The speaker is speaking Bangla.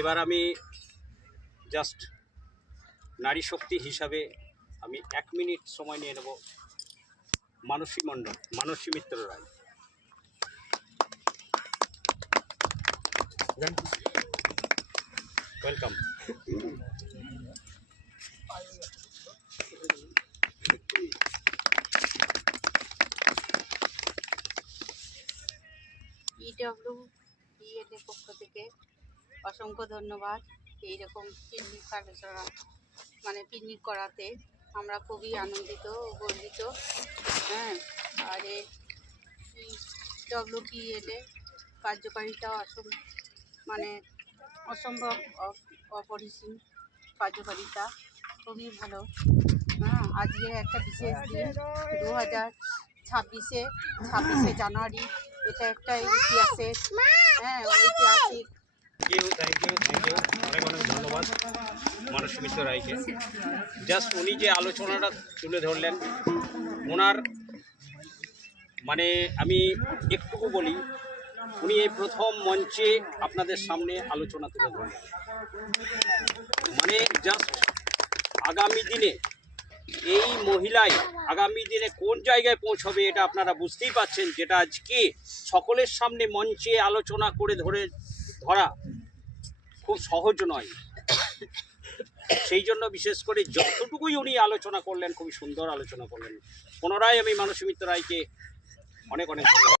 এবার আমি জাস্ট নারী শক্তি হিসাবে আমি 1 মিনিট সময় নিয়ে নেব মানসী মিত্র রায়। ওয়েলকাম। PWDL পক্ষ থেকে অসংখ্য ধন্যবাদ। এইরকম পিকনিক আলোচনা পিকনিক করাতে আমরা খুবই আনন্দিত ও গর্বিত। হ্যাঁ, আর এই PWDL কার্যকারিতা অসম্ভব অপরিসীম কার্যকারিতা, খুবই ভালো। হ্যাঁ, আজকে একটা বিশেষ দিন 2026 জানুয়ারি। এটা একটা ঐতিহাসিক ঐতিহাসিক। থ্যাংক ইউ অনেক ধন্যবাদ মানসী মিত্র রায়কে। জাস্ট উনি যে আলোচনাটা তুলে ধরলেন, ওনার আমি একটুকু বলি, উনি এই প্রথম মঞ্চে আপনাদের সামনে আলোচনা তুলে ধরলেন। জাস্ট আগামী দিনে এই মহিলাই আগামী দিনে কোন জায়গায় পৌঁছবে এটা আপনারা বুঝতেই পাচ্ছেন, যেটা আজকে সকলের সামনে মঞ্চে আলোচনা করে ধরা খুব সহজ নয়। সেই জন্য বিশেষ করে যতটুকুই উনি আলোচনা করলেন, খুবই সুন্দর আলোচনা করলেন। পুনরায় আমি মানসী মিত্র রায়কে অনেক ধন্যবাদ।